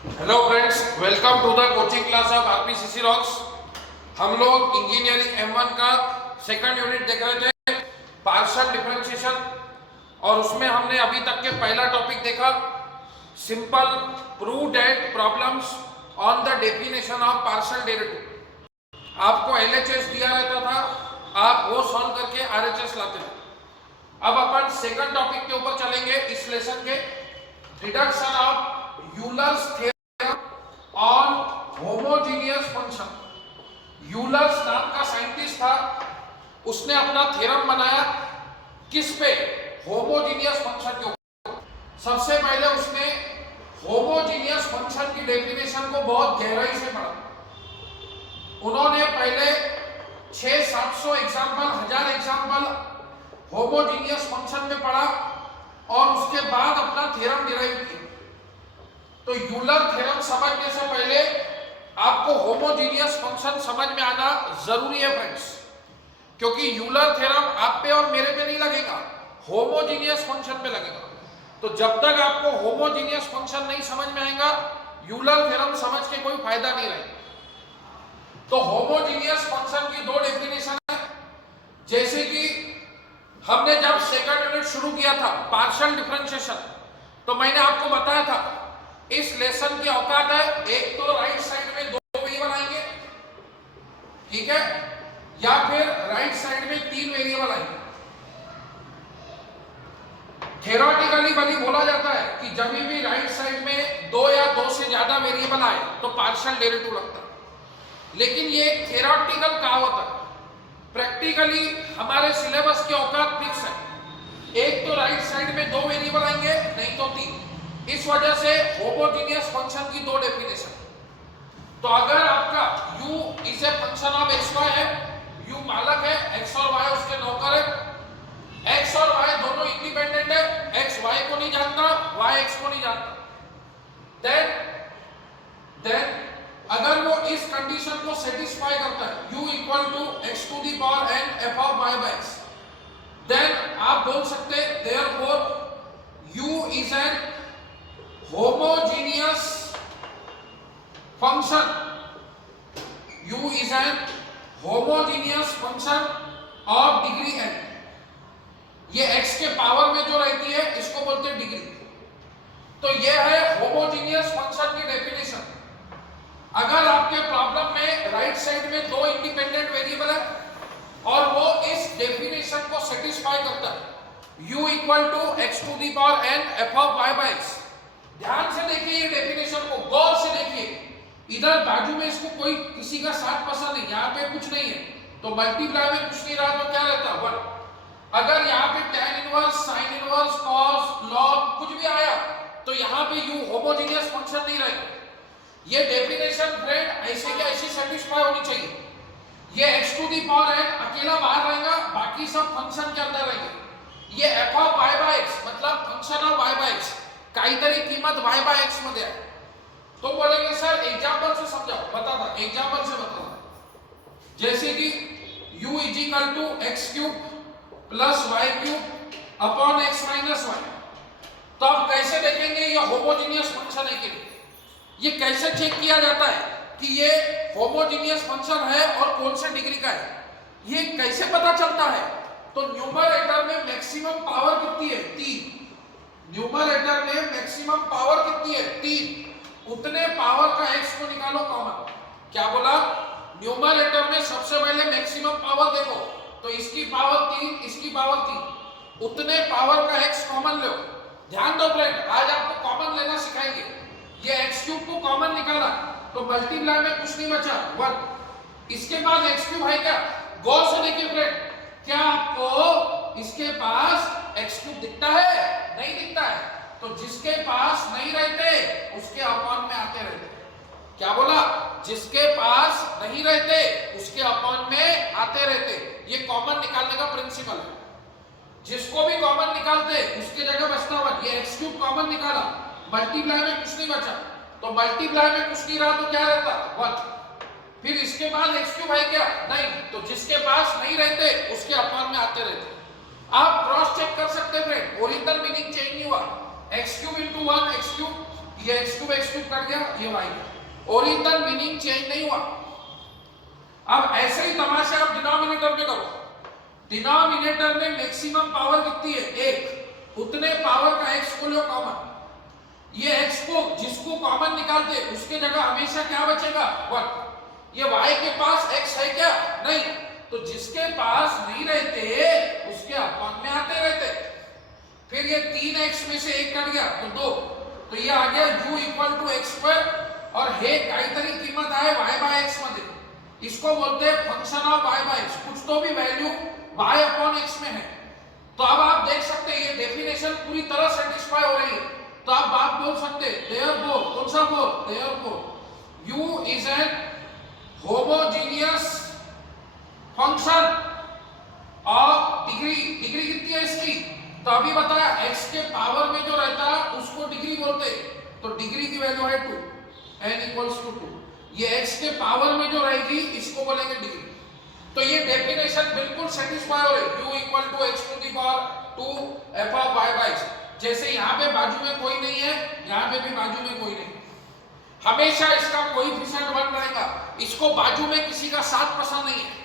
Hello friends, welcome to the coaching class of RPCC rocks. हम लोग engineering M1 का second unit देख रहे थे, पार्शियल डिफरेंशिएशन, और उसमें हमने अभी तक के पहला टॉपिक देखा, simple prove that problems on the definition of partial derivative. आपको LHS दिया रहता था, आप वो सॉल्व करके RHS लाते थे। अब अपन सेकंड टॉपिक के ऊपर चलेंगे इस लेसन के, reduction of Euler's theorem on homogeneous function. Euler's नाम का साइंटिस्ट था, उसने अपना थ्योरम बनाया किस पे? होमोजेनियस फंक्शन के ऊपर। सबसे पहले उसने होमोजेनियस फंक्शन की डेफिनेशन को बहुत गहराई से पढ़ा। उन्होंने पहले 600-700 एग्जाम्पल, 1000 एग्जाम्पल होमोजेनियस फंक्शन में पढ़ा और उसके बाद अपना थ्योरम डिराइव किया। तो यूलर थ्योरम समझने से पहले आपको होमोजेनियस फंक्शन समझ में आना जरूरी है फ्रेंड्स, क्योंकि यूलर थ्योरम आप पे और मेरे पे नहीं लगेगा, होमोजेनियस फंक्शन पे लगेगा। तो जब तक आपको होमोजेनियस फंक्शन नहीं समझ में आएगा, यूलर थ्योरम समझ के कोई फायदा नहीं रहेगा। तो होमोजेनियस फंक्शन की दो डेफिनेशन है। जैसे कि हमने जब सेकंड यूनिट शुरू किया था पार्शियल डिफरेंशिएशन, तो मैंने आपको बताया था इस लेसन की औकात है, एक तो राइट साइड में 2 वेरिएबल आएंगे, ठीक है, या फिर राइट साइड में 3 वेरिएबल आएंगे। थ्योरेटिकली भली बोला जाता है कि जब भी राइट साइड में 2 या 2 से ज्यादा वेरिएबल आए तो पार्शियल डेरिवेटिव लगता है, लेकिन ये एक थ्योरेटिकल कहावत है। प्रैक्टिकली हमारे सिलेबस की औकात फिक्स है, एक तो राइट साइड में 2 वेरिएबल आएंगे, नहीं तो 3। इस वजह से होमोजेनियस फंक्शन की दो डेफिनेशन। तो अगर आपका u is a function of xy है, u मालक है, x और y उसके नौकर है, x और y दोनों इंडिपेंडेंट है, x y को नहीं जानता, y x को नहीं जानता, देन अगर वो इस कंडीशन को सेटिस्फाई करता है, u equal to x to the power n f of y by x, then आप बोल सकते therefore u is an homogeneous function, u is an homogeneous function of degree n। ये x के power में जो रहती है इसको बोलते हैं डिग्री। तो ये है होमोजेनियस फंक्शन की डेफिनेशन। अगर आपके प्रॉब्लम में राइट साइड में 2 इंडिपेंडेंट वेरिएबल है और वो इस डेफिनेशन को सेटिस्फाई करता है, u equal to x to the power n f of y by x। ध्यान से देखिए ये डेफिनेशन को, गौर से देखिए। इधर बाजू में इसको कोई किसी का साथ पसंद नहीं, यहाँ पे कुछ नहीं है, तो मल्टीप्लाई में कुछ नहीं रहा तो क्या रहता? 1। अगर यहाँ पे tan inverse, sin inverse, cos, log कुछ भी आया तो यहाँ पे u होमोजेनियस फंक्शन नहीं रहेगा। ये डेफिनेशन फ्रेंड ऐसे क्या ऐसे सेटिस्फाई होनी चाहिए। ये x to the power n अकेला बाहर रहेगा, बाकी सब फंक्शन के अंदर रहेंगे। ये f of y by x मतलब function of y by x, काहीतरी कीमत y बाय x मध्ये आहे। तो बोलेंगे सर एग्जांपल से समझाओ, बता था एग्जांपल से बताओ। जैसे कि u is equal to x cube plus y cube upon x minus y। तो अब कैसे देखेंगे ये होमोजेनियस फंक्शन है कि नहीं? ये कैसे चेक किया जाता है कि ये होमोजेनियस फंक्शन है और कौन से डिग्री का है? ये कैसे पता चलता है? तो न्यूमरेटर में मैक्सिमम पावर कितनी है? 3। न्यूमरेटर में मैक्सिमम पावर कितनी है? 3। उतने पावर का x को निकालो कॉमन। क्या बोला? न्यूमरेटर में सबसे पहले मैक्सिमम पावर देखो, तो इसकी पावर 3, इसकी पावर 3, उतने पावर का x कॉमन लो। ध्यान दो फ्रेंड, आज आपको कॉमन लेना सिखाएंगे। ये x क्यूब को कॉमन निकाला तो मल्टीप्लाई में कुछ नहीं बचा, 1। इसके बाद x क्यूब है क्या? गौर से देखिए फ्रेंड, क्या आपको इसके पास x क्यूब दिखता है? नहीं दिखता है। तो जिसके पास नहीं रहते उसके अपॉन में आते रहते। क्या बोला? जिसके पास नहीं रहते उसके अपॉन में आते रहते। ये कॉमन निकालने का प्रिंसिपल है। जिसको भी कॉमन निकालते उसके जगह बचता 1। ये x क्यूब कॉमन निकाला, मल्टीप्लाई में कुछ नहीं बचा, तो मल्टीप्लाई में कुछ नहीं रहा तो क्या रहता? 1। फिर इसके बाद x क्यूब है क्या? नहीं। तो जिसके पास नहीं रहते उसके अपॉन में आते रहते। आप क्रॉस चेक कर सकते हैं फ्रेंड, ओरिजिनल मीनिंग चेंज नहीं हुआ। x cube into 1 x cube, ये x क्यूब कर गया, ये y ओरिजिनल मीनिंग चेंज नहीं हुआ। अब ऐसे ही तमाशा आप डिनोमिनेटर में करो। डिनोमिनेटर में मैक्सिमम पावर कितनी है? एक। उतने पावर का x को लो कॉमन। ये x को जिसको कॉमन निकालते उसके जगह हमेशा क्या बचेगा? 1। ये y के पास x है क्या? नहीं। तो जिसके पास नहीं रहते उसके अपॉन में आते रहते। फिर ये 3x में से 1 कट गया तो 2, तो ये आ गया u equal to x square और हे काहीतरी कीमत आहे y बाय x मध्ये। इसको बोलते हैं function of y by x। कुछ तो भी वैल्यू y अपॉन x में है। तो अब आप देख सकते हैं ये डेफिनेशन पूरी तरह सेटिस्फाई हो रही है। तो आप बात बोल सकते हैं देयरफॉर, कौन सा बोल? Therefore u is an homogeneous function of degree. Degree कितनी है इसकी? तो अभी बताया x के पावर में जो रहता है उसको डिग्री बोलते हैं। तो डिग्री की वैल्यू है 2, n इक्वल्स टू 2। ये x के पावर में जो रहेगी इसको बोलेंगे डिग्री। तो ये डेफिनेशन बिल्कुल सेटिस्फाई हो रही है। u equal to x to the power 2 f of y by x। जैसे यहाँ पे बाजू में कोई नहीं है, यहाँ पे भी बाजू में कोई नहीं, हमेशा इसका कोएफिशिएंट 1 रहेगा। इसको बाजू में किसी का साथ पसंद नहीं है,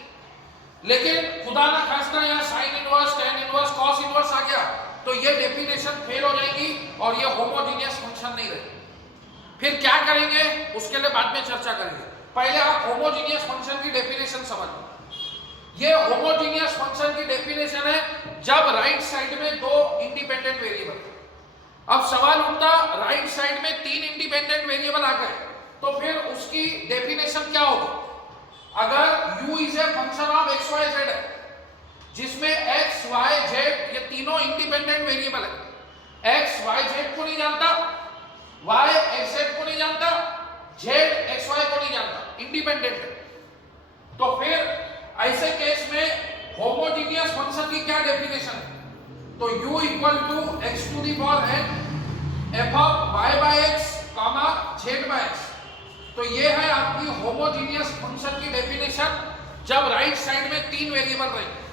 लेकिन खुदा ना खास्ता यहाँ sine inverse, tan inverse, cos inverse आ गया तो ये डेफिनेशन फेल हो जाएगी और ये होमोजेनियस फंक्शन नहीं रहेगी। फिर क्या करेंगे उसके लिए बाद में चर्चा करेंगे। पहले आप होमोजेनियस फंक्शन की डेफिनेशन समझ लो। ये होमोजेनियस फंक्शन की डेफिनेशन है जब राइट साइड में 2 इंडिपेंडेंट वेरिएबल। अब सवाल उठता राइट साइड में 3 इंडिपेंडेंट वेरिएबल आ गए तो फिर उसकी डेफिनेशन क्या होगी? अगर u is a function of x y z है जिसमें x y z ये तीनों इंडिपेंडेंट वेरिएबल है। x y z को नहीं जानता, y x z को नहीं जानता, z x y को नहीं जानता, इंडिपेंडेंट है। तो फिर ऐसे केस में होमोजेनियस फंक्शन की क्या डेफिनेशन है? तो u equal to x to the power n f of y by x comma z by x। तो ये है आपकी होमोजेनियस फंक्शन की डेफिनेशन जब राइट साइड में 3 वेरिएबल रहेंगे।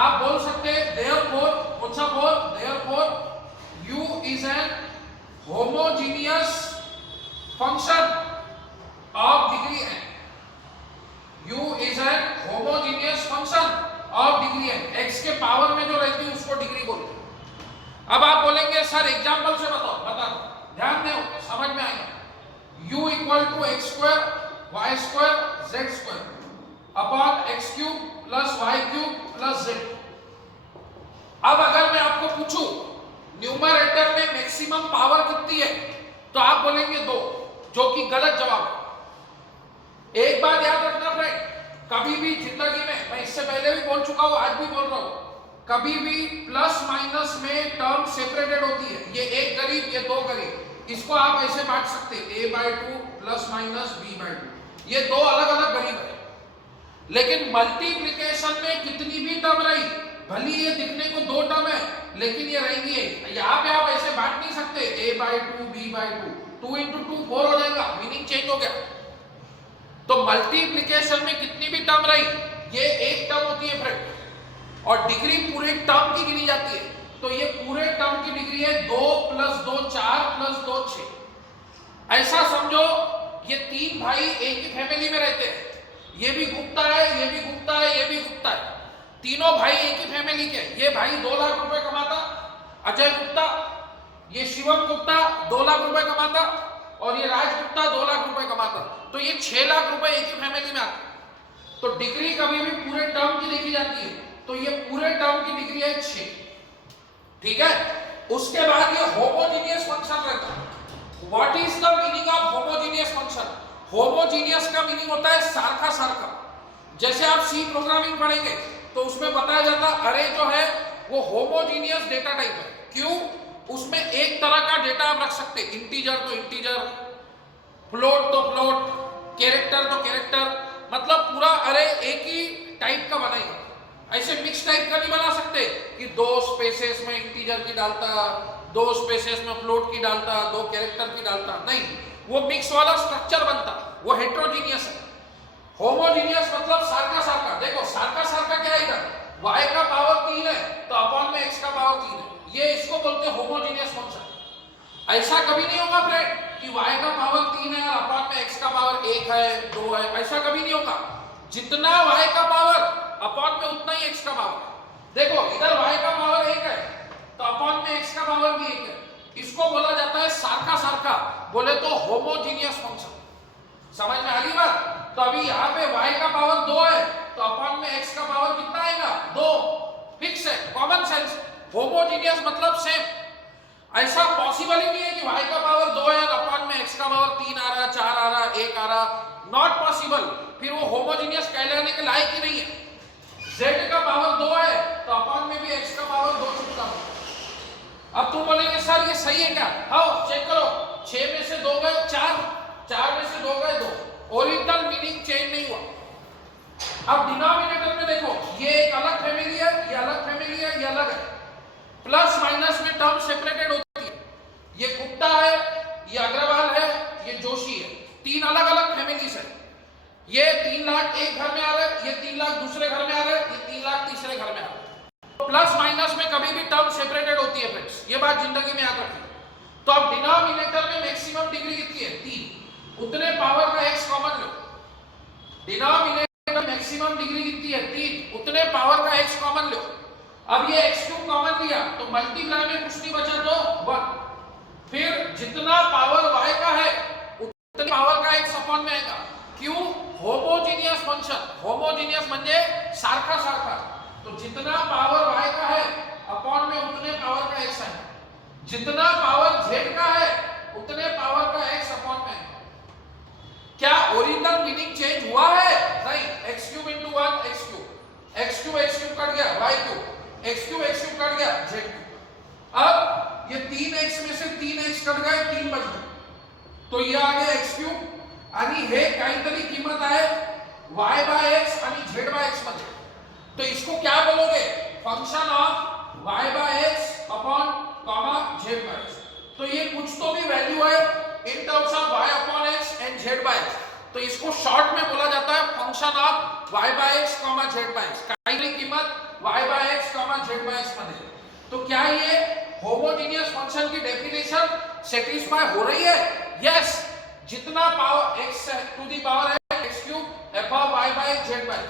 आप बोल सकते हैं देयरफॉर, कौन सा बोल? Therefore u is an homogeneous function of degree n। u is an homogeneous function of degree n। x के पावर में जो रहती है उसको डिग्री बोलते हैं। अब आप बोलेंगे सर एग्जांपल से बताओ। बता दो, ध्यान दो, समझ में आएगा। u equal to x square y square z square upon x cube plus y cube plus z. अब अगर मैं आपको पूछूं न्यूमरेटर में मैक्सिमम पावर कितनी है तो आप बोलेंगे 2, जो कि गलत जवाब है। एक बात याद रखना फ्रेंड, कभी भी जिंदगी में, मैं इससे पहले भी बोल चुका हूं, आज भी बोल रहा हूं, कभी भी प्लस माइनस में टर्म सेपरेटेड होती है। ये एक गरीब, ये 2 गरीब, इसको आप ऐसे बांट सकते हैं a by 2 plus minus b by 2। ये 2 अलग अलग गरीब है। लेकिन मल्टीप्लिकेशन में कितनी भी टर्म रही, भली ये दिखने को 2 टर्म है लेकिन ये रहेंगी एक। यहाँ पे आप ऐसे बांट नहीं सकते a by 2 b by 2, 2 into 2 4 हो जाएगा, मीनिंग चेंज हो गया। तो मल्टीप्लिकेशन में कितनी भी टर्म रही ये एक टर्म होती है फ्रेंड, और डिग्री पूरे टर्म की गिनी जाती है। तो ये पूरे टर्म की डिग्री है 2 प्लस 2 4 प्लस 2 6। ऐसा समझो ये 3 भाई एक ही फैमिली में रहते हैं। ये भी गुप्ता है, ये भी गुप्ता है, ये भी गुप्ता है, तीनों भाई एक ही फैमिली के। ये भाई 2 लाख रुपए कमाता, अजय गुप्ता, ये शिवम गुप्ता 2 लाख रुपए कमाता, और ये राज गुप्ता 2 लाख रुपए कमाता। तो ये 6 लाख रुपए एक ही फैमिली में आते। तो डिग्री कभी भी पूरे टर्म की देखी जाती है। तो ये पूरे टर्म की डिग्री है 6, ठीक है। उसके बाद ये होमोजेनियस फंक्शन रहता है। What is the meaning of homogeneous function? Homogeneous का मीनिंग होता है सारखा सारखा। जैसे आप सी प्रोग्रामिंग पढ़ेंगे तो उसमें बताया जाता अरे जो है वो होमोजेनियस डेटा टाइप है। क्यों? उसमें एक तरह का डेटा आप रख सकते हैं, इंटीजर तो इंटीजर, फ्लोट तो फ्लोट, कैरेक्टर तो कैरेक्टर, मतलब पूरा अरे एक ही टाइप का बनेगा। ऐसे मिक्स टाइप का नहीं बना सकते कि 2 स्पेसेस में इंटीजर की डालता, 2 स्पेसेस में फ्लोट की डालता, 2 कैरेक्टर की डालता, नहीं, वो मिक्स वाला स्ट्रक्चर बनता, वो हेट्रोजीनियस है। होमोजीनियस मतलब सारका सारका। देखो सारका सारका क्या है इधर, y का पावर 3 है तो अपॉन में x का पावर 3 है, ये इसको बोलते हैं होमोजीनियस फंक्शन। ऐसा कभी नहीं होगा फ्रेंड कि y का पावर 3 है और अपॉन में x का पावर 1 है 2 है, ऐसा कभी नहीं होगा। जितना y का पावर अपॉन में उतना ही x का पावर। देखो इधर y का पावर 1 है तो अपॉन में x का पावर भी 1 है। इसको बोला जाता है सारखा सारखा, बोले तो होमोजीनियस फंक्शन। समझ में आ गई बात? तो अभी यहाँ पे y का पावर 2 है तो अपॉन में x का पावर कितना आएगा 2, फिक्स है, कॉमन सेंस। होमोजीनियस मतलब सेम। ऐसा पॉसिबल ही नहीं है कि y का पावर 2 है और अपॉन में x का पावर 3 आ रहा, 4 आ रहा, 1 आ रहा, नॉट पॉसिबल। फिर वो होमोजीनियस कहलाने के लायक ही नहीं है। z का पावर 2 है तो अपॉन में भी x का पावर 2 चुका है। अब तुम बोलेंगे सर ये सही है क्या? आओ चेक करो, 6 में से 2 गए 4, 4 में से 2 गए 2, ओरिजिनल मीनिंग चेंज नहीं हुआ। अब डिनोमिनेटर में देखो, ये एक अलग फैमिली है, ये अलग फैमिली है, ये अलग है। प्लस माइनस में टर्म सेपरेटेड होती है। ये गुप्ता है, ये अग्रवाल है, ये जोशी है, 3 अलग अलग फैमिलीज है। ये 3 लाख एक घर में आ रहे हैं, ये 3 लाख दूसरे घर में आ रहे हैं, ये 3 लाख तीसरे घर में आ रहे हैं। प्लस माइनस में कभी भी टर्म सेपरेटेड होती है फ्रेंड्स, ये बात जिंदगी में याद रखिए। तो अब डिनोमिनेटर में मैक्सिमम डिग्री कितनी है 3, उतने पावर का x कॉमन लो। डिनोमिनेटर मैक्सिमम डिग्री कितनी है 3, उतने पावर का x कॉमन लो। अब ये x क्यूब कॉमन लिया तो मल्टीप्लाई में कुछ नहीं बचा तो 1। फिर जितना पावर y का है उतनी पावर का x अपॉन में आएगा। क्यों? Homogeneous function. होमोजीनियस म्हणजे सारखा सारखा, तो जितना पावर y का है अपॉन में उतने पावर का x है। जितना पावर z का है उतने पावर का x अपॉन में है। क्या ओरिजिनल मीनिंग चेंज हुआ है? नहीं। x cube into 1 x cube, x cube cut गया y cube, x cube cut गया z क्यूब। अब ये 3x में से 3x कट गए, 3 बच गए, तो ये आ गया x क्यूब आणि हे काहीतरी किंमत आहे y बाय x आणि z बाय x मध्ये। तो इसको क्या बोलोगे? Function of y by x upon comma z by x। तो ये कुछ तो भी वैल्यू है in terms of y upon x and z by x, तो इसको शॉर्ट में बोला जाता है function of y by x comma z by x। काहीतरी किंमत y by x comma z by x मध्ये। तो क्या ये होमोजीनियस फंक्शन की डेफिनेशन सेटिस्फाई हो रही है? यस। जितना power x to the power है x cube f of y by z by,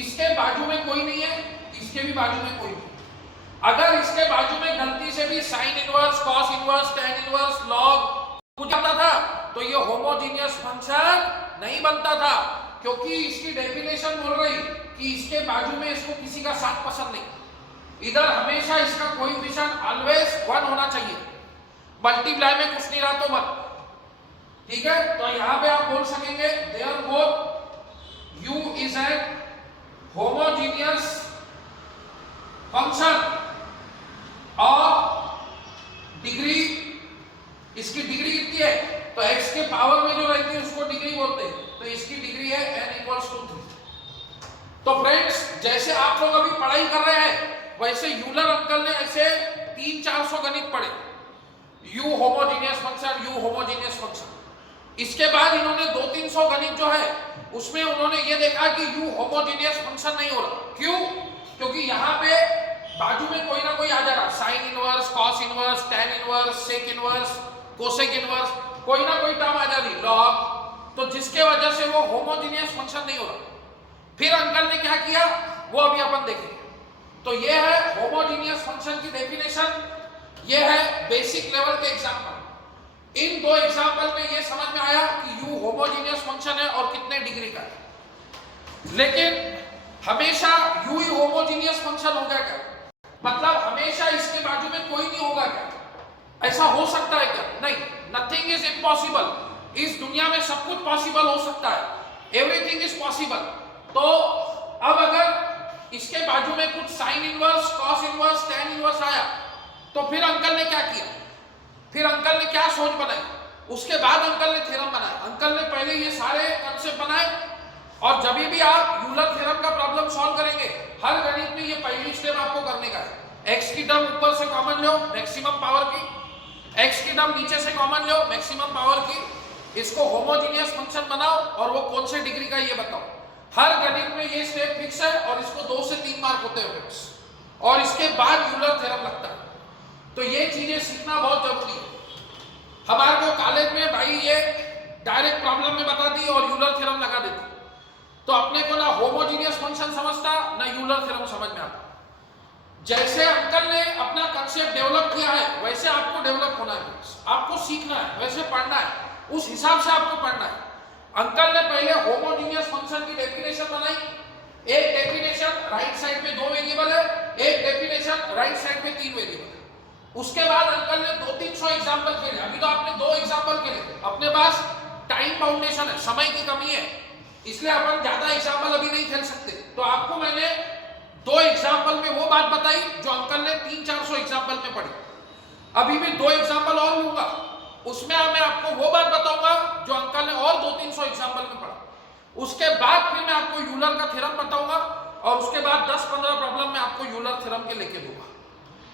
इसके बाजू में कोई नहीं है, इसके भी बाजू में कोई नहीं। अगर इसके बाजू में गलती से भी sign inverse, cos inverse, tan inverse, log कुछ आता था तो ये होमोजीनियस फंक्शन नहीं बनता था, क्योंकि इसकी डेफिनेशन बोल रही कि इसके बाजू में इसको किसी का साथ पसंद नहीं। इधर हमेशा इसका कोएफिशिएंट ऑलवेज 1 होना चाहिए। मल्टीप्लाई में कुछ नहीं रहा तो 1। ठीक है, तो यहां पे आप बोल सकेंगे therefore u is an homogeneous function of degree. इसकी डिग्री कितनी है? तो x के पावर में जो रहती है उसको डिग्री बोलते हैं, तो इसकी डिग्री है n इक्वल्स टू 3। तो फ्रेंड्स, जैसे आप लोग अभी पढ़ाई कर रहे हैं वैसे यूलर अंकल ने ऐसे 300-400 गणित पढ़े, u homogeneous function, u homogeneous function. इसके बाद इन्होंने 200-300 गणित जो है उसमें उन्होंने ये देखा कि u होमोजीनियस फंक्शन नहीं हो रहा। क्यों? क्योंकि यहाँ पे बाजू में कोई ना कोई आ जा रहा, sine inverse, cos inverse, tan inverse, sec inverse, cosec inverse, कोई ना कोई टर्म आ जा रही, लॉग, तो जिसके वजह से वो होमोजीनियस फंक्शन नहीं हो रहा। फिर अंकल ने क्या किया वो अभी अपन देखेंगे। तो ये है होमोजीनियस फंक्शन की डेफिनेशन, ये है बेसिक लेवल के एग्जांपल। इन 2 एग्जांपल में ये समझ में आया कि u होमोजीनियस फंक्शन है और कितने डिग्री का है। लेकिन हमेशा u ही होमोजीनियस फंक्शन होगा क्या? मतलब हमेशा इसके बाजू में कोई नहीं होगा क्या? ऐसा हो सकता है क्या? नहीं, नथिंग इज इम्पॉसिबल। इस दुनिया में सब कुछ पॉसिबल हो सकता है, एवरीथिंग इज पॉसिबल। तो अब अगर इसके बाजू में कुछ sign inverse, cos inverse, tan inverse आया तो फिर अंकल ने क्या किया? फिर अंकल ने क्या सोच बनाई? उसके बाद अंकल ने थ्योरम बनाया। अंकल ने पहले ये सारे कंसेप्ट बनाए, और जब भी आप यूलर थ्योरम का प्रॉब्लम सॉल्व करेंगे हर गणित में ये पहली स्टेप आपको करने का है। x की टर्म ऊपर से कॉमन लो, मैक्सिमम पावर की, x की टर्म नीचे से कॉमन लो, मैक्सिमम पावर की, इसको होमोजीनियस फंक्शन बनाओ और वो कौन से डिग्री का ये बताओ। हर गणित में ये स्टेप फिक्स है और इसको 2 से 3 मार्क होते हैं फिक्स, और इसके बाद यूलर थ्योरम लगता है। तो ये चीजें सीखना बहुत जरूरी है। भाई ये डायरेक्ट प्रॉब्लम में बता दी और यूलर थ्योरम लगा देती, तो अपने को ना होमोजीनियस फंक्शन समझता ना यूलर थ्योरम समझ में आता। जैसे अंकल ने अपना कंसेप्ट डेवलप किया है वैसे आपको डेवलप होना है, आपको सीखना है, वैसे पढ़ना है, उस हिसाब से आपको पढ़ना है। अंकल ने पहले होमोजीनियस फंक्शन की डेफिनेशन बनाई, एक डेफिनेशन राइट साइड में 2 वेरिएबल है, एक डेफिनेशन राइट साइड में 3 वेरिएबल है। उसके बाद अंकल ने 200-300 एग्जांपल खेले। अभी तो आपने 2 एग्जांपल खेले, अपने पास टाइम बाउंडेशन है, समय की कमी है, इसलिए अपन ज्यादा एग्जांपल अभी नहीं खेल सकते। तो आपको मैंने 2 एग्जांपल में वो बात बताई जो अंकल ने 300-400 एग्जांपल में पढ़ी। अभी भी 2 एग्जांपल और लूंगा, उसमें मैं आपको वो बात बताऊंगा जो अंकल ने और 200-300 एग्जांपल में पढ़ा। उसके बाद फिर मैं आपको यूलर का थ्योरम बताऊंगा और उसके बाद 10-15 प्रॉब्लम में आपको यूलर थ्योरम के लेके दूंगा।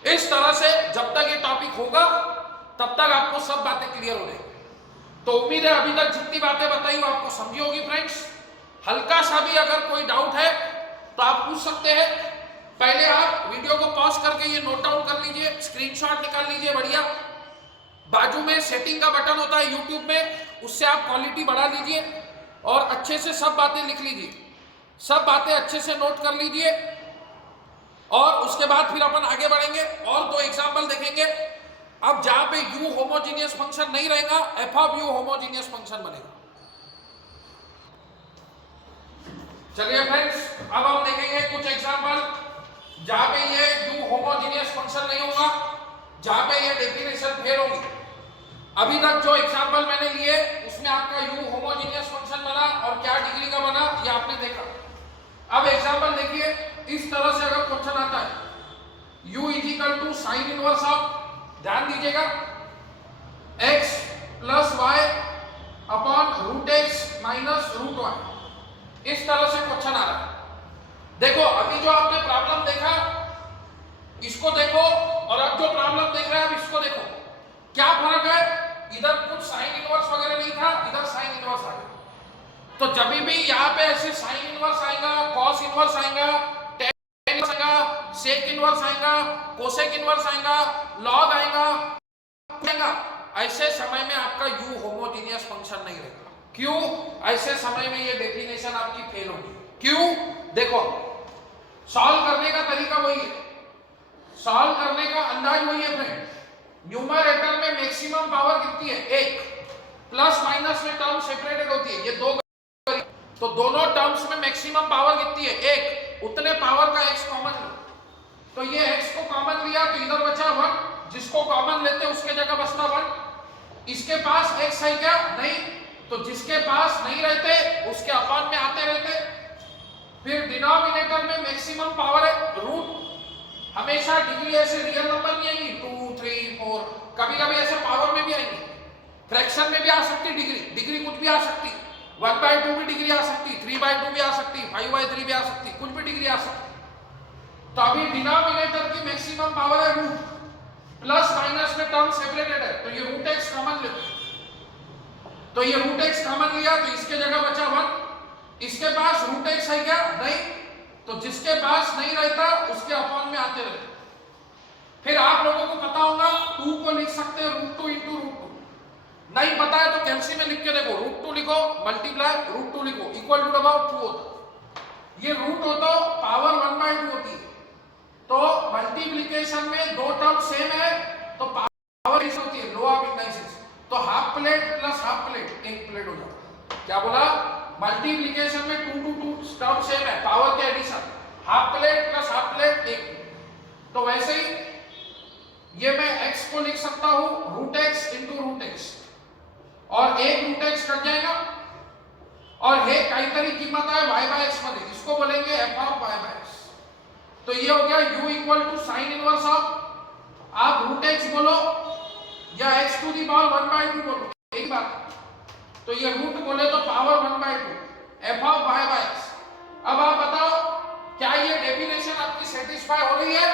इस तरह से जब तक ये टॉपिक होगा तब तक आपको सब बातें क्लियर हो जाएगी। तो उम्मीद है अभी तक जितनी बातें बताई वो आपको समझी होगी फ्रेंड्स। हल्का सा भी अगर कोई डाउट है तो आप पूछ सकते हैं। पहले आप वीडियो को पॉज करके ये नोट डाउन कर लीजिए, स्क्रीनशॉट निकाल लीजिए बढ़िया। बाजू में सेटिंग का बटन होता है यूट्यूब में, उससे आप क्वालिटी बढ़ा लीजिए और अच्छे से सब बातें लिख लीजिए, सब बातें अच्छे से नोट कर लीजिए। और उसके बाद फिर अपन आगे बढ़ेंगे और 2 एग्जांपल देखेंगे। अब जहां पे u होमोजीनियस फंक्शन नहीं रहेगा, f of u homogeneous function बनेगा। चलिए फ्रेंड्स, अब हम देखेंगे कुछ एग्जांपल जहां पे ये u होमोजीनियस फंक्शन नहीं होगा, जहां पे ये डेफिनेशन फेल होगी। अभी तक जो एग्जांपल मैंने लिए उसमें आपका u होमोजीनियस फंक्शन बना और क्या डिग्री का बना ये आपने देखा। अब एग्जांपल देखिए, इस तरह से अगर क्वेश्चन आता है u equal to sine inverse of, ध्यान दीजिएगा, x प्लस y upon root x minus root y, इस तरह से क्वेश्चन आ रहा है। देखो अभी जो आपने प्रॉब्लम देखा इसको देखो और अब जो प्रॉब्लम देख रहे हैं अब इसको देखो, क्या फर्क है? इधर कुछ साइन इनवर्स वगैरह नहीं था, इधर साइन इनवर्स आ गया। तो जब भी यहाँ पे ऐसे साइन इनवर्स आएगा, कॉस इनवर्स आएगा, टेन इनवर्स आएगा, सेक इनवर्स आएगा, कोसेक इनवर्स आएगा, लॉग आएगा, ऐसे समय में आपका u होमोजीनियस फंक्शन नहीं रहेगा। क्यों? ऐसे समय में ये डेफिनेशन आपकी फेल होगी। क्यों? देखो सॉल्व करने का तरीका वही है, सॉल्व करने का अंदाज वही है फ्रेंड। न्यूमरेटर में मैक्सिमम पावर कितनी है? 1, प्लस माइनस में टर्म सेपरेटेड होती है, ये 2, तो दोनों टर्म्स में मैक्सिमम पावर कितनी है? 1, उतने पावर का x कॉमन लो। तो ये x को कॉमन लिया तो इधर बचा 1, जिसको कॉमन लेते उसके जगह बचता 1। इसके पास x है क्या? नहीं, तो जिसके पास नहीं रहते उसके अपान में आते रहते। फिर डिनोमिनेटर में मैक्सिमम पावर है रूट, हमेशा डिग्री ऐसे रियल नंबर नहीं आएंगी 2, 3, 4, कभी कभी ऐसे पावर में भी आएंगी, फ्रैक्शन में भी आ सकती डिग्री, डिग्री कुछ भी आ सकती, 1/2 भी डिग्री आ सकती, 3/2 भी आ सकती, 5/3 भी आ सकती, कुछ भी डिग्री आ सकती। तो अभी डिनोमिनेटर की मैक्सिमम पावर है रूट, प्लस माइनस में टर्म सेपरेटेड है, तो ये रूट एक्स कॉमन लेते, तो ये रूट एक्स कॉमन लिया तो इसके जगह बचा 1। इसके पास रूट एक्स है क्या? नहीं, तो जिसके पास नहीं रहता उसके अपॉन में आते रहते। फिर आप लोगों को पता होगा 2 को लिख सकते हैं √2 इंटू √2, नहीं पता है तो कैलसी में लिख के देखो, √2 लिखो मल्टीप्लाई √2 लिखो इक्वल टू अबाउट 2 होता। ये रूट हो तो पावर 1/2 होती है, तो मल्टीप्लिकेशन में 2 टर्म सेम है तो पावर इस होती है, लो ऑफ इंडाइसिस, तो half plate plus half plate 1 plate हो जाता। क्या बोला? मल्टीप्लिकेशन में 2 टू 2 टर्म सेम है, पावर के एडिशन, हाफ प्लेट प्लस हाफ प्लेट 1। तो वैसे ही ये मैं x को लिख सकता हूं √x इंटू √x और 1 √x कट जाएगा और हे काहीतरी कीमत आहे y/x मध्ये, इसको बोलेंगे f ऑफ y/x। तो ये हो गया u equal to sine inverse of, आप √x बोलो या x टू दी पावर 1/2 बोलो, एक बात। तो ये रूट बोले तो पावर 1/2 f ऑफ y/x। अब आप बताओ क्या ये डेफिनेशन आपकी सेटिस्फाई हो रही है?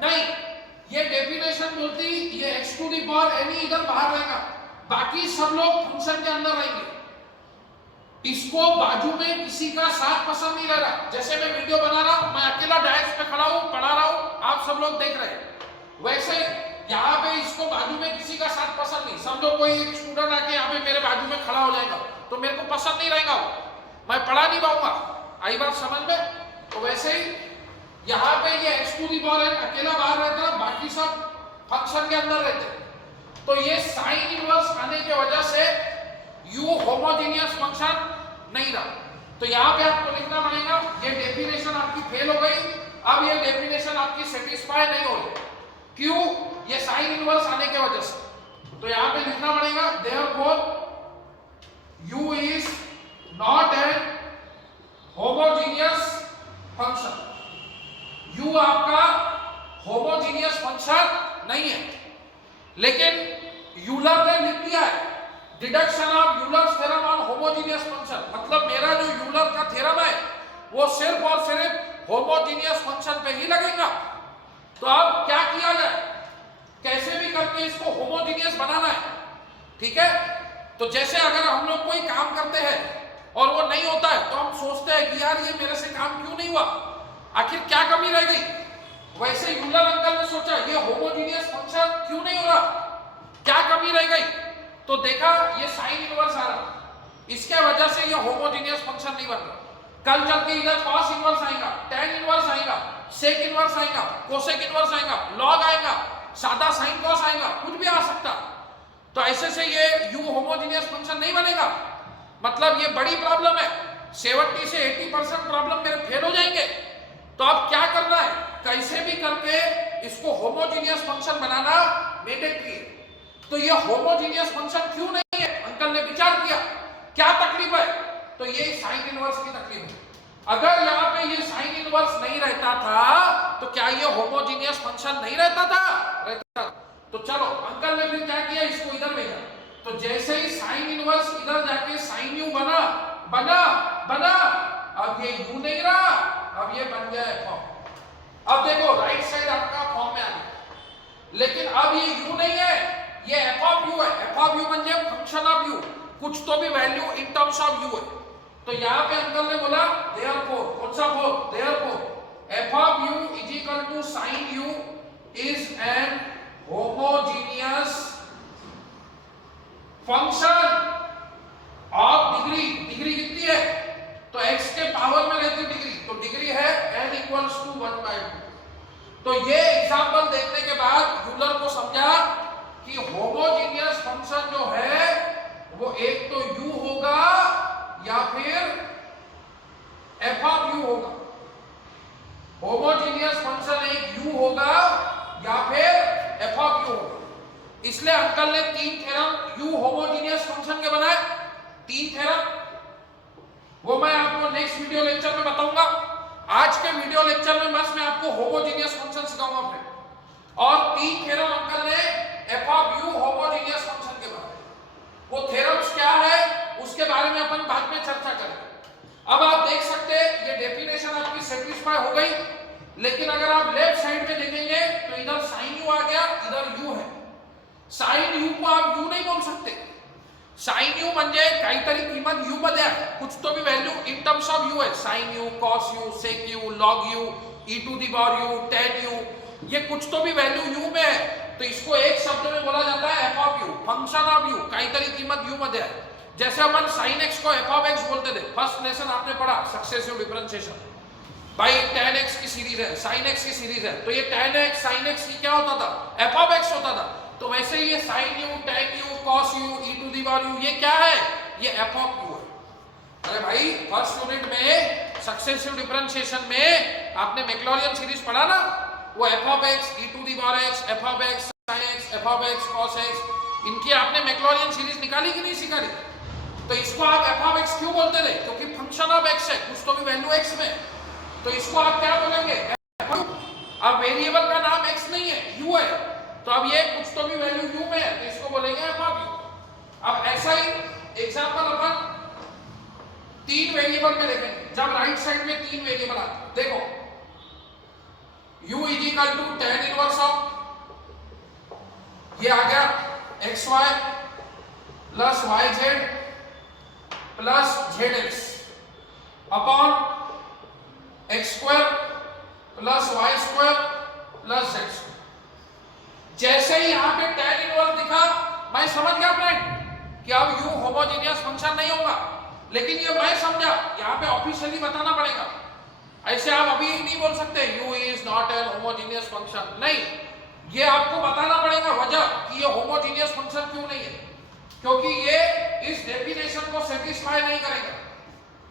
नहीं, ये डेफिनेशन बोलती ये x to the power n इधर बाहर रहेगा, बाकी सब लोग फंक्शन के अंदर रहेंगे। इसको बाजू में किसी का साथ पसंद नहीं रह रहा। जैसे मैं वीडियो बना रहा हूं, मैं अकेला डायस पे खड़ा हूं, पढ़ा रहा हूं, आप सब लोग देख रहे हैं, वैसे यहाँ पे इसको बाजू में किसी का साथ पसंद नहीं, समझो कोई एक स्टूडेंट आके यहाँ पे मेरे बाजू में खड़ा हो जाएगा तो मेरे को पसंद नहीं रहेगा, वो मैं पढ़ा नहीं पाऊंगा। आई बात समझ में? तो वैसे ही यहाँ पे ये x to the power n अकेला बाहर रहता है, बाकी सब फंक्शन के अंदर रहते। तो ये साइन इनवर्स आने के वजह से u होमोजेनियस फंक्शन नहीं रहा। तो यहाँ पे आपको लिखना पड़ेगा, ये डेफिनेशन आपकी फेल हो गई। अब ये डेफिनेशन आपकी सेटिस्फाई नहीं हो रही, क्यों? ये साइन इनवर्स आने के वजह से। तो यहाँ पे लिखना पड़ेगा therefore u is not an homogeneous function. u आपका होमोजेनियस फंक्शन नहीं है। लेकिन यूलर ने लिख दिया है deduction of Euler's theorem on homogeneous function, मतलब मेरा जो यूलर का थ्योरम है वो सिर्फ और सिर्फ होमोजेनियस फंक्शन पे ही लगेगा। तो अब क्या किया जाए, कैसे भी करके इसको होमोजेनियस बनाना है, ठीक है? तो जैसे अगर हम लोग कोई काम करते हैं और वो नहीं होता है तो हम सोचते हैं कि यार ये मेरे से काम क्यों नहीं हुआ, आखिर क्या कमी रह गई। वैसे यूलर अंकल ने सोचा ये होमोजेनियस फंक्शन क्यों नहीं हो रहा, क्या कमी रह गई। तो देखा ये साइन इनवर्स आ रहा, इसके वजह से ये होमोजेनियस फंक्शन नहीं बन रहा। कल चल के इधर कॉस इनवर्स आएगा, टेन इनवर्स आएगा, सेक इनवर्स आएगा, कोसेक इनवर्स आएगा, लॉग आएगा, सादा साइन कॉस आएगा, कुछ भी आ सकता। तो ऐसे से ये u होमोजेनियस फंक्शन नहीं बनेगा, मतलब ये बड़ी प्रॉब्लम है। 70 से 80% प्रॉब्लम मेरे फेल हो जाएंगे। तो अब क्या करना है, कैसे भी करके इसको होमोजेनियस फंक्शन बनाना मैंडेटरी है। तो ये होमोजेनियस फंक्शन क्यों नहीं है, अंकल ने विचार किया, क्या तकलीफ है, तो ये साइन इनवर्स की तकलीफ है। अगर यहाँ पे ये साइन इनवर्स नहीं रहता था तो क्या ये होमोजेनियस फंक्शन नहीं रहता था? रहता। तो चलो अंकल ने फिर क्या किया, इसको इधर भेजा। तो जैसे ही साइन इनवर्स इधर जाके साइन यू बना बना बना, अब ये यू नहीं रहा, अब ये बन गया फॉर्म। अब देखो राइट साइड आपका फॉर्म में आ गया, लेकिन अब ये यू नहीं है, ये एफ ऑफ यू है। एफ ऑफ यू बन जाए फंक्शन ऑफ यू, कुछ तो भी value in terms of you है। तो यहाँ पे अंकल ने बोला देयरफॉर, कौन सा फोर, therefore f of u is equal to sine u is an homogeneous function of degree. Degree कितनी है, तो x के पावर में रहती डिग्री, तो डिग्री है n इक्वल्स टू 1/2। तो ये एग्जांपल देखने के बाद यूलर को समझा कि होमोजेनियस फंक्शन जो है वो एक तो u होगा या फिर f ऑफ u होगा। होमोजेनियस फंक्शन एक u होगा या फिर f ऑफ u होगा। इसलिए अंकल ने 3 थ्योरम u होमोजेनियस फंक्शन के बनाए, 3 थ्योरम, वो मैं आपको नेक्स्ट वीडियो लेक्चर में बताऊंगा। आज के वीडियो लेक्चर में बस मैं आपको होमोजेनियस फंक्शन सिखाऊंगा फ्रेंड। और 3 थ्योरम अंकल ने f of u homogeneous function के बारे में, वो थ्योरम्स क्या है उसके बारे में अपन बाद में चर्चा करेंगे। अब आप देख सकते हैं ये डेफिनेशन आपकी सेटिस्फाई हो गई, लेकिन अगर आप लेफ्ट साइड में देखेंगे तो इधर साइन u आ गया, इधर u है। साइन u को आप u नहीं बोल सकते, साइन यू म्हणजे काहीतरी किंमत u मध्ये आहे, कुछ तो भी value in terms of u है। Sine u, cos u, sec u, log u, e to the power u, tan u, ये कुछ तो भी वैल्यू u में है। तो इसको एक शब्द में बोला जाता है f of u, function of u, काहीतरी किंमत u मध्ये है। जैसे अपन sin x को f ऑफ x बोलते थे, फर्स्ट लेसन आपने पढ़ा सक्सेसिव डिफरेंशिएशन, भाई tan x की सीरीज है, sin x की सीरीज है, तो ये tan x sin x की क्या होता था, f ऑफ x होता था। तो वैसे ये sin u, tan u, cos u, e to the power u, ये क्या है, ये f ऑफ u है। अरे भाई फर्स्ट यूनिट में सक्सेसिव डिफरेंशिएशन में आपने मैक्लॉरियन सीरीज पढ़ा ना, वो f of x, e to the power x, f of x, sin x, f of x, cos x, इनकी आपने मैक्लॉरियन सीरीज निकाली कि नहीं निकाली। तो इसको आप f ऑफ x क्यों बोलते थे, क्योंकि फंक्शन ऑफ x है, कुछ तो भी वैल्यू x में, तो इसको आप क्या बोलेंगे, अब वेरिएबल का नाम x नहीं है, u है, तो अब ये कुछ तो भी वैल्यू u में है, तो इसको बोलेंगे f ऑफ u। अब ऐसा ही एग्जांपल अपन 3 वेरिएबल में देखेंगे, जब राइट साइड में 3 वेरिएबल आते, देखो u is equal to tan inverse of, ये आ गया xy plus yz plus zx upon x square plus y square plus z square. जैसे ही यहां पे tan इनवर्स दिखा, मैं समझ गया फ्रेंड कि अब u होमोजेनियस फंक्शन नहीं होगा, लेकिन ये मैं समझा, यहां पे ऑफिशियली बताना पड़ेगा। ऐसे आप अभी नहीं बोल सकते u is not an homogeneous function, नहीं, ये आपको बताना पड़ेगा वजह कि ये होमोजेनियस फंक्शन क्यों नहीं है, क्योंकि ये इस डेफिनेशन को सेटिस्फाई नहीं करेगा।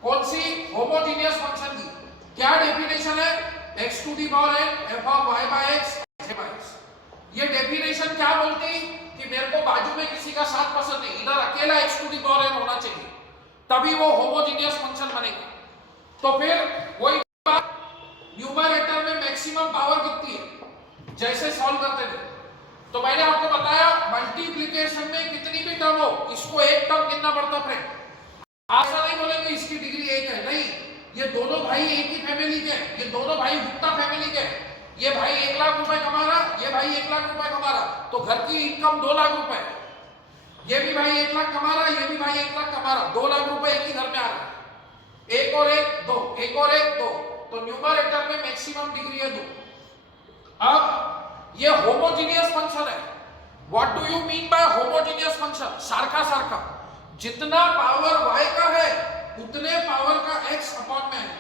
कौन सी? होमोजेनियस फंक्शन की क्या डेफिनेशन है? x to the power n f of y by x j by x। ये डेफिनेशन क्या बोलती कि मेरे को बाजू में किसी का साथ पसंद नहीं, इधर अकेला x to the power n होना चाहिए, तभी वो होमोजेनियस फंक्शन बनेगा। तो फिर वही बात, न्यूमरेटर में मैक्सिमम पावर कितनी है, जैसे सॉल्व करते थे तो मैंने आपको बताया मल्टीप्लिकेशन में कितनी भी टर्म हो, इसको एक टर्म गिनना पड़ता फ्रेंड। आप ऐसा नहीं बोलेंगे इसकी डिग्री एक है, नहीं, ये दोनों भाई एक ही फैमिली के, ये दोनों भाई गुप्ता फैमिली के, ये भाई 1 लाख रुपए कमा रहा, ये भाई 1 लाख रुपए कमा रहा, तो घर की इनकम 2 लाख रुपए, ये भी भाई 1 लाख कमा रहा, ये भी भाई 1 लाख कमा रहा, 2 लाख रुपए एक ही घर में आ रहा है, 1 और 1 2, 1 और 1 2, तो न्यूमरेटर में मैक्सिमम डिग्री है 2। अब ये होमोजेनियस फंक्शन है। What do you mean by homogeneous function? सारखा सारखा, जितना पावर y का है उतने पावर का x अपॉन में है,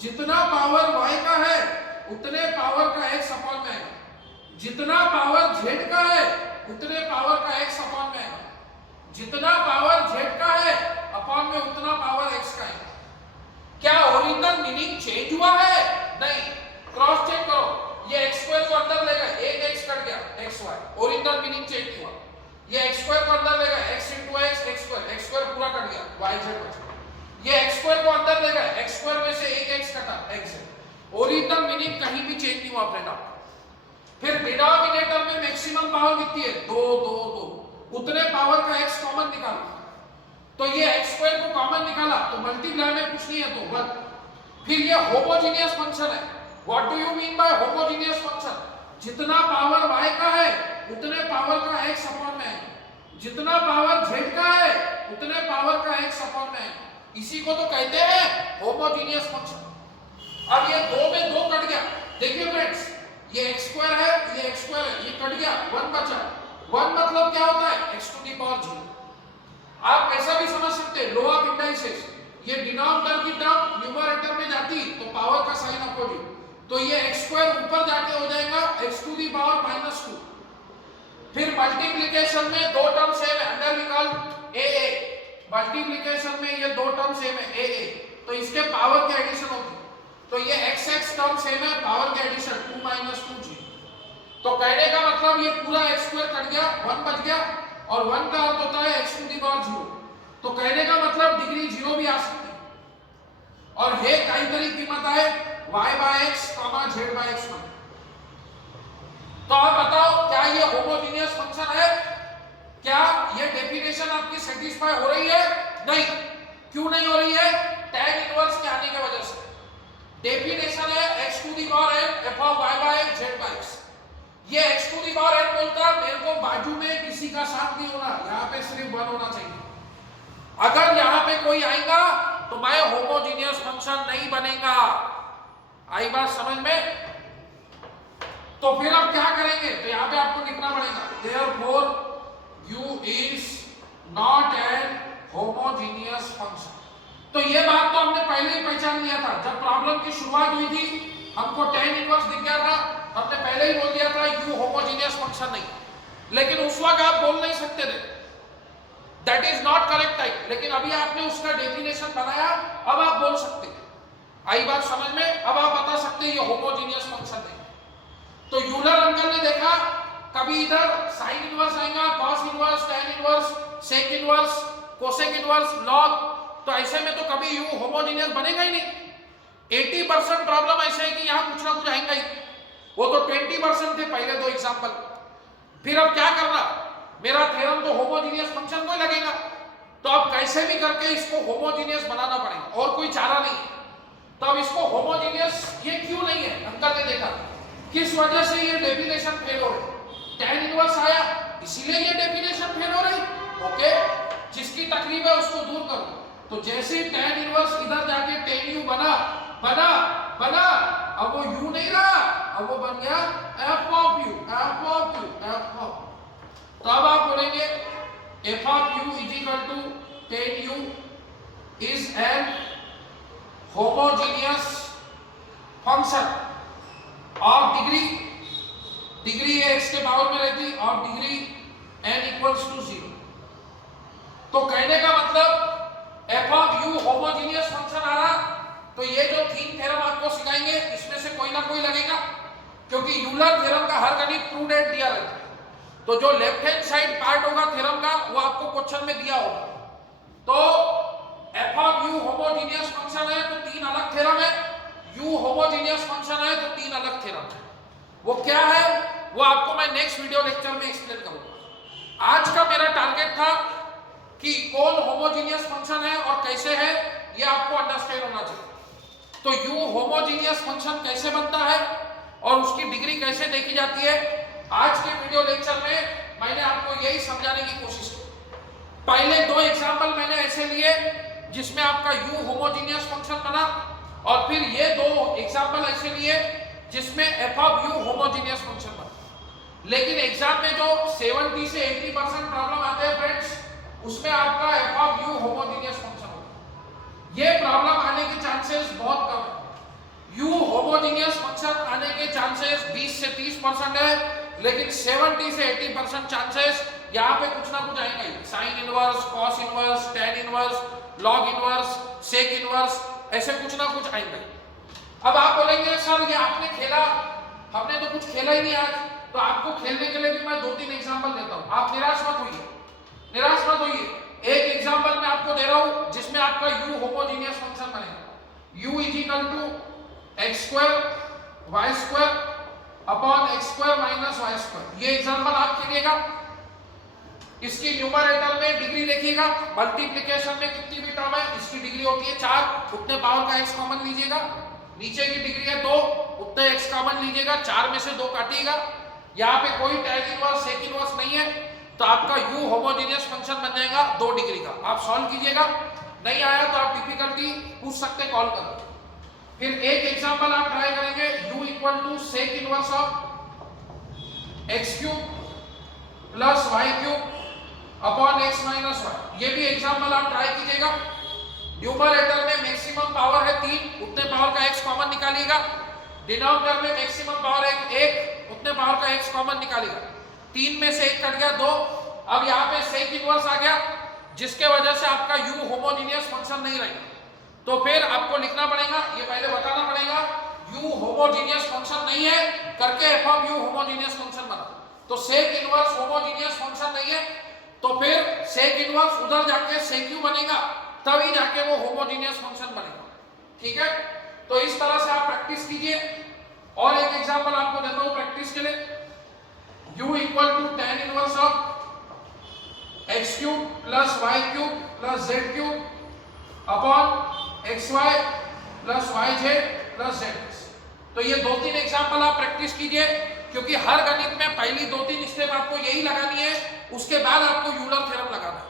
जितना पावर y का है उतने पावर का x अपॉन में है, जितना पावर z का है उतने पावर का x अपॉन में है, जितना पावर z का है अपॉन में उतना पावर x का है। क्या ओरिजिनल मीनिंग चेंज हुआ है? नहीं, क्रॉस चेक करो, ये x स्क्वायर को अंदर ले गए, एक x कट गया xy, ओरिजिनल मीनिंग चेंज नहीं हुआ। ये x स्क्वायर को अंदर ले गए, x into x स्क्वायर पूरा कट गया, yz बचा। ये x स्क्वायर को अंदर ले गए, x स्क्वायर में से एक x कटा, x, ओरिजिनल मीनिंग कहीं भी चेंज नहीं हुआ फ्रेंड। फिर डिनोमिनेटर में मैक्सिमम पावर कितनी है? 2 2 2, उतने पावर का x कॉमन निकालो, तो ये x स्क्वायर को कॉमन निकाला तो मल्टीप्लाई में कुछ नहीं है तो 1। फिर ये होमोजेनियस फंक्शन है। What do you mean by homogeneous function? जितना पावर y का है उतने पावर का x अपॉन में है, जितना पावर z का है उतने पावर का x अपॉन में है, इसी को तो कहते हैं होमोजेनियस फंक्शन। अब ये 2 में 2 कट गया, देखिए फ्रेंड्स, ये x स्क्वायर है, ये x स्क्वायर है, ये कट गया, 1 बचा। 1 मतलब क्या होता है? x to the power 0। आप ऐसा भी समझ सकते हैं, लॉ ऑफ इंडाइसेस, ये डिनोमिनेटर की टर्म न्यूमरेटर में जाती तो पावर का साइन अपोजिट, तो ये x स्क्वायर ऊपर जाके हो जाएगा x टू दी पावर -2। फिर मल्टीप्लिकेशन में 2 टर्म सेम है, अंडर निकाल a, मल्टीप्लिकेशन में ये 2 टर्म सेम है a, तो इसके पावर के एडिशन होती, तो ये x टर्म सेम है, पावर के एडिशन 2 - 2 0। तो कहने का मतलब ये पूरा x स्क्वायर कट गया, 1 बच गया, और 1 का अर्थ होता है x टू दी पावर 0, तो कहने का मतलब डिग्री 0 भी आ सकती है। और है कई तरह की कीमत है y by x, z by x में। तो आप बताओ क्या ये होमोजेनियस फंक्शन है? क्या ये डेफिनेशन आपकी सेटिस्फाई हो रही है? नहीं। क्यों नहीं हो रही है? tan इनवर्स के आने की वजह से। डेफिनेशन है x to the power n f of y by x z by x। ये x to the power n बोलता है मेरे को बाजू में किसी का साथ नहीं होना, यहाँ पे सिर्फ 1 होना चाहिए। अगर यहाँ पे कोई आएगा तो मैं होमोजेनियस फंक्शन नहीं बनेगा। आई बात समझ में? तो फिर आप क्या करेंगे? तो यहाँ पे आपको लिखना पड़ेगा therefore u is not an homogeneous function। तो ये बात तो हमने पहले ही पहचान लिया था, जब प्रॉब्लम की शुरुआत हुई थी हमको tan इनवर्स दिख गया था, हमने पहले ही बोल दिया था u होमोजेनियस फंक्शन नहीं, लेकिन उस वक्त आप बोल नहीं सकते थे, that is not correct type. लेकिन अभी आपने उसका डेफिनेशन बनाया, अब आप बोल सकते हैं। आई बात समझ में? अब आप बता सकते हैं ये होमोजेनियस फंक्शन नहीं। तो यूलर अंकल ने देखा कभी इधर साइन इनवर्स आएगा, cos inverse, tan inverse, sec inverse, cosec inverse, log, तो ऐसे में तो कभी यू होमोजेनियस बनेगा ही नहीं। 80% प्रॉब्लम ऐसे है कि यहाँ कुछ ना कुछ आएगा ही, वो तो 20% थे पहले 2 एग्जांपल। फिर अब क्या करना? मेरा थ्योरम तो होमोजेनियस फंक्शन को ही लगेगा, तो अब कैसे भी करके इसको होमोजेनियस बनाना पड़ेगा, और कोई चारा नहीं है। तो अब इसको होमोजेनियस ये क्यों नहीं है? अंकल ने देखा किस वजह से ये डेफिनेशन फेल हो रही। tan इनवर्स आया इसीलिए ये डेफिनेशन फेल हो रही। ओके, जिसकी तकलीफ है उसको दूर करो। तो जैसे tan इनवर्स इधर जाके tan u बना, अब वो u नहीं रहा, अब वो बन गया f of u, f of u, f of. तो अब आप बोलेंगे f of u is equal to tan u is an homogeneous function of degree, degree x के पावर में रहती और डिग्री n इक्वल्स टू 0। तो कहने का मतलब F of U homogeneous function आ रहा, तो ये जो तीन थ्योरम आपको सिखाएंगे इसमें से कोई ना कोई लगेगा, क्योंकि यूलर थ्योरम का हर गणित प्रूव डेट दिया रहता है। तो जो लेफ्ट हैंड साइड पार्ट होगा थ्योरम का वो आपको क्वेश्चन में दिया होगा। तो F of U homogeneous function है तो तीन अलग थ्योरम है, यू होमोजीनियस फंक्शन है तो तीन अलग थ्योरम है। वो क्या है वो आपको मैं नेक्स्ट वीडियो लेक्चर में एक्सप्लेन करूंगा। आज का मेरा टारगेट था कि कौन होमोजीनियस फंक्शन है और कैसे है ये आपको अंडरस्टैंड होना चाहिए। तो यू होमोजीनियस फंक्शन कैसे बनता है और उसकी डिग्री कैसे देखी जाती है, आज के वीडियो लेक्चर में मैंने आपको यही समझाने की कोशिश की। पहले दो एग्जांपल मैंने ऐसे लिए जिसमें आपका यू होमोजीनियस फंक्शन बना, और फिर ये दो एग्जांपल ऐसे लिए जिसमें F of U homogeneous function बना। लेकिन एग्जाम में जो 70 से 80% प्रॉब्लम आते हैं फ्रेंड्स, उसमें आपका F of U homogeneous function होगा। ये प्रॉब्लम आने के चांसेस बहुत कम है। यू होमोजीनियस फंक्शन आने के चांसेस 20 से 30% है, लेकिन 70 से 80% चांसेस यहाँ पे कुछ ना कुछ आएंगे। Sine inverse, cos inverse, tan inverse, log inverse, sec inverse, ऐसे कुछ ना कुछ आएंगे। अब आप बोलेंगे सर ये आपने खेला, हमने तो कुछ खेला ही नहीं आज। तो आपको खेलने के लिए भी मैं 2-3 एग्जांपल देता हूं, आप निराश मत होइए, निराश मत होइए। एक एग्जांपल मैं आपको दे रहा हूं जिसमें आपका u होमोजीनियस फंक्शन बनेगा। u is equal to x square y square upon x square minus y square. ये एग्जांपल आप खेलिएगा, इसकी न्यूमरेटर में डिग्री लिखिएगा, मल्टीप्लिकेशन में कितनी भी टर्म है इसकी डिग्री होती है 4, उतने पावर का x कॉमन लीजिएगा, नीचे की डिग्री है 2, उतने x कॉमन लीजिएगा, 4 में से 2 काटिएगा। यहाँ पे कोई tan इनवर्स सेक इनवर्स नहीं है, तो आपका u होमोजीनियस फंक्शन बन जाएगा 2 डिग्री का। आप सॉल्व कीजिएगा, नहीं आया तो आप डिफिकल्टी पूछ सकते, कॉल कर। फिर एक एग्जांपल आप ट्राई करेंगे, u equal to sec inverse of x cube plus y cube upon x minus y। ये भी एग्जांपल आप ट्राई कीजिएगा। न्यूमरेटर में मैक्सिमम पावर है 3, उतने पावर का x कॉमन निकालिएगा। डिनोमिनेटर में मैक्सिमम पावर है 1, उतने पावर का x कॉमन निकालिएगा। 3 में से 1 कट गया 2। अब यहाँ पे सेक इनवर्स आ गया, जिसके वजह से आपका u होमोजीनियस फंक्शन नहीं रहेगा। तो फिर आपको लिखना पड़ेगा, ये पहले बताना पड़ेगा u होमोजीनियस फंक्शन नहीं है करके f of u homogeneous function बना। तो सेक इनवर्स होमोजीनियस फंक्शन नहीं है, तो फिर सेक इनवर्स उधर जाके सेक u बनेगा, तभी जाके वो होमोजीनियस फंक्शन बनेगा। ठीक है, तो इस तरह से आप प्रैक्टिस कीजिए। और एक एग्जांपल आपको देता हूं प्रैक्टिस के लिए, u equal to tan inverse of x cube plus y cube plus z cube upon xy plus yz plus z। तो ये 2-3 एग्जांपल आप प्रैक्टिस कीजिए, क्योंकि हर गणित में पहली 2-3 स्टेप आपको यही लगानी है, उसके बाद आपको यूलर थ्योरम लगाना है।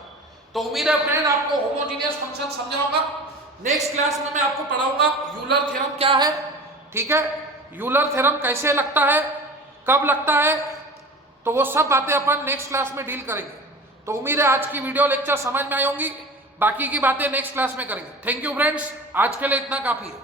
तो उम्मीद है फ्रेंड आपको होमोजीनियस फंक्शन समझा होगा। नेक्स्ट क्लास में मैं आपको पढ़ाऊंगा यूलर थ्योरम क्या है। ठीक है, यूलर थ्योरम कैसे लगता है, कब लगता है, तो वो सब बातें अपन नेक्स्ट क्लास में डील करेंगे। तो उम्मीद है आज की वीडियो लेक्चर समझ में आई होंगी, बाकी की बातें नेक्स्ट क्लास में करेंगे। थैंक यू फ्रेंड्स, आज के लिए इतना काफी है।